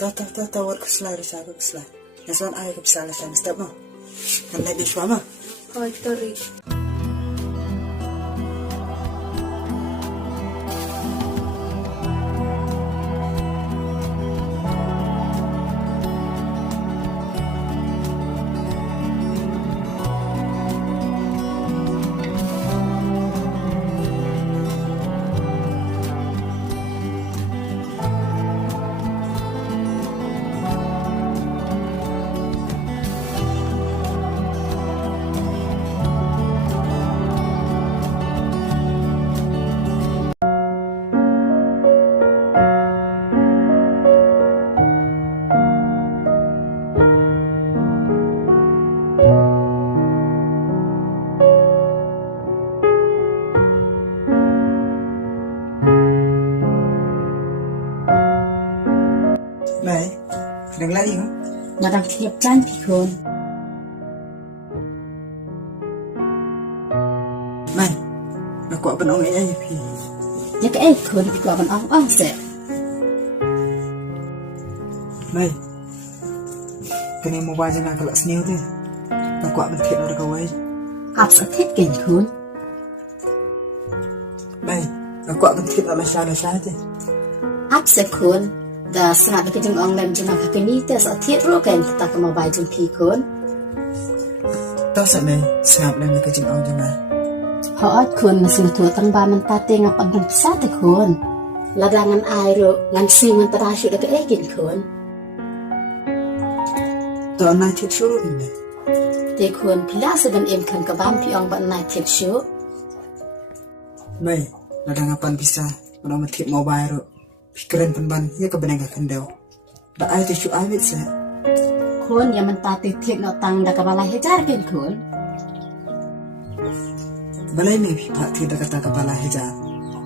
Ta war keslah risa keslah. Nasan ayah kesalah sang step mah. Kan lagi suama. Hoi tori. Này, đừng lấy đi không? Mà đang thiệp tranh thì khôn. Này, nó quả bên ông ấy thì Nhớ cái ấy khôn thì quả bằng ong sẽ. này, cái này mobile jangan kalau senior tu. Nó quả bên thiệt nó được kau ấy. Áp sẽ thích kênh khôn. Này, nó quả bên thiệt nó là sao thế? Áp sẽ khôn. Da sangat dekat jeng ong lem jenang kami te sa thiet ro kan kita ke mobile jeng pi khôn. Tahu tak này, sengap lem nak kerja orang jangan. Họ oi khôn mà sing thua tang ba man ta te ngap dan sa te khôn. Ladangan ai ro ngan si man ta syu dekat eh kin khôn. Tahu nak thiệt số rồi này. Te khôn pila se ban em kan ka bam pi ong ban nai thiet syu. Này, là đang ngapan bisa, mana mau thiệt mobile rồi. Pikiran penban, ya kebenangan kendau. Dah ayah tu cuci awet sah. Khôn ya man ta te thiet no tang da ka balai hejar kin khôn. Balai ni pak thiệt dah kata kepala hijab.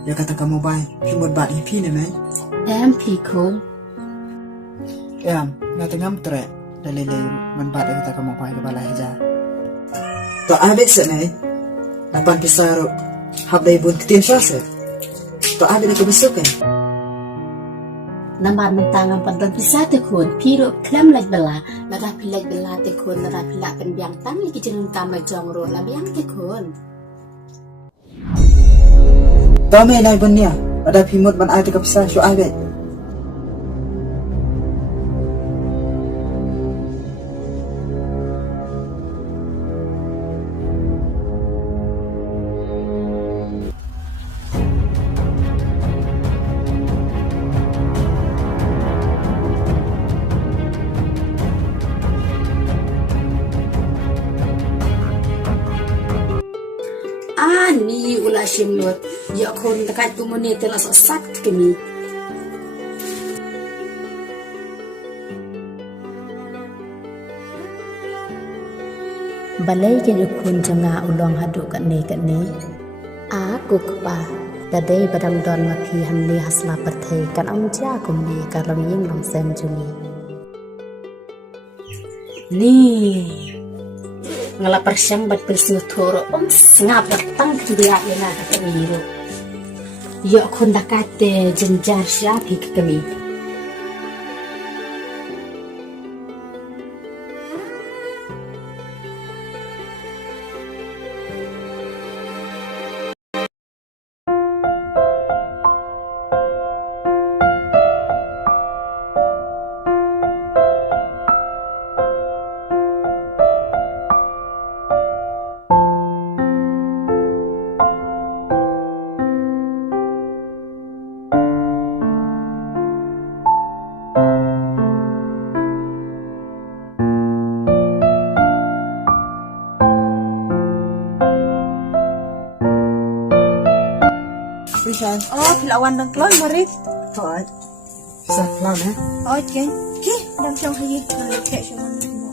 Ya kata ke mobile, pimut bat hipi ni mai. Em pi khôn. Em, nak tengah muter. Dah lele menbat dah kata ke mobile kepala hijab. Tak awet sah ni. Lapan pisar, hab dah ibu titin sah. Tak awet nak kebesukan. Nambar mentang pan dan bisa te khôn pi ro klam laj bala la da pi laj bala te khôn la da pi la pen biang tang ki jeneng tam ma jong ro la biang te khôn. Tahu mai nai bunya, ada pimut ban ayah tekap sah cuci awet. Ni ulah shimot ya khôn dekat tumone te la sak kemi. Balai ke khôn janga ulong hadu kat ni. Aku kpa dadai badam don ma phi hamni hasla pathai kan am cha kum ni karam ying long sem juni. Ni ngala persyang bat persu thoro ngap tang dia ina ka miro yo khon dakate jenjar sya phik kami Pisan. Oh, pilawan dang kloy marit. Thôi, sah lah ni. Okay. Ki, dang chong hayi. Kek shong mo.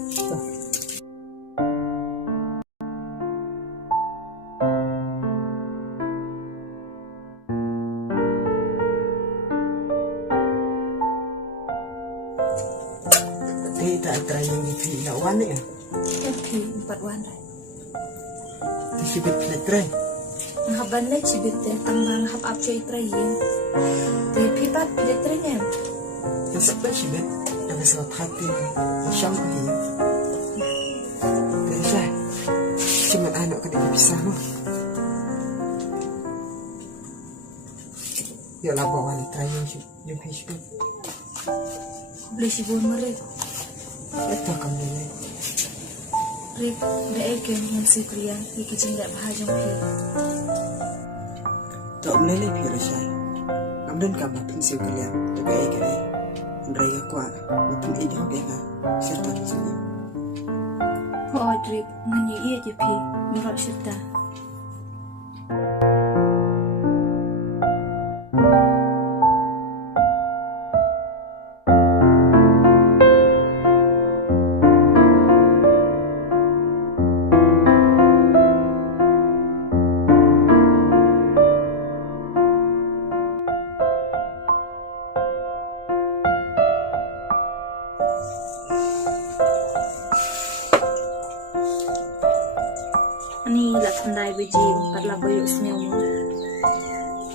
Tak try yang di pilawan ni. Okay, 4 wan. Disibit pilih try. Haban le chibit tambang hap ap choy try yin. Te pipat pilih try nya. Yang sebab sibit. Ada sebab hati Syam ni. Teruslah. Cuma anak kena bisa. Ya lah bawa wanita yang hidup. Boleh si buat merek. Itu kamu ni. Rek, dah ikan yang si pria, ikan jenggat bahajang pi. Tak boleh lebih rasai. Kemudian kamu pensiun kalian. Tapi ikan ni. Mereka kuat. Betul ini hobi kan. Serta di sini. Oh, Rek, ngani iya je pi. Merok serta. Ni lah tandai biji, patlah boyok semua mu.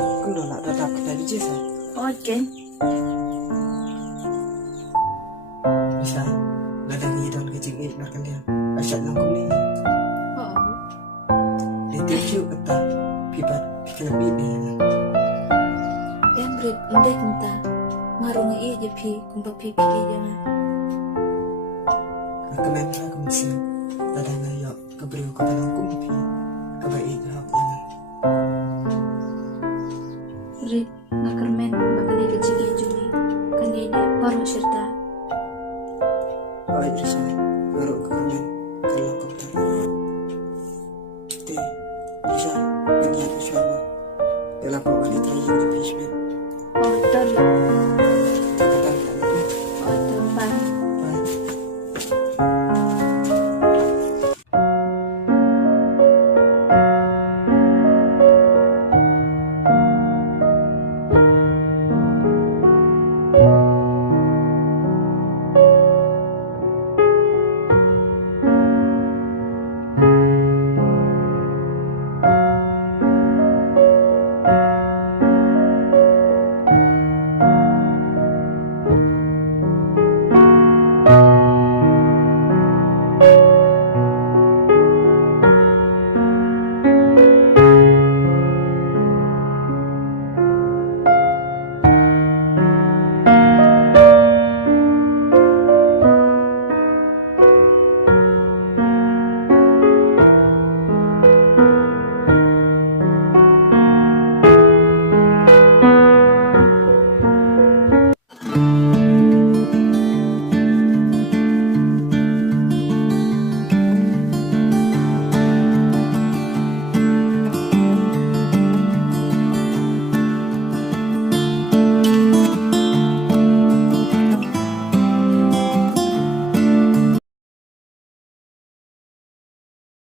Kamu dah nak dapat tadi je sah. Oh, kan? Bisa. Nada ni dalam kecing ini nak kalian. Asyik nak kau ni. Oh. Dia tercium kata. Pibat fikir lebih ni. Yang Rek, endek entah. Marungnya iya je pi, kumpa pi pikir jangan. Kemen lah kamu sih. Nada ngayak keberiu kata nak kau ni. Kebaik dah aku ni. Rek, ngakermen bakal kecil juni. Kan ini baru serta. Baik, Rizal.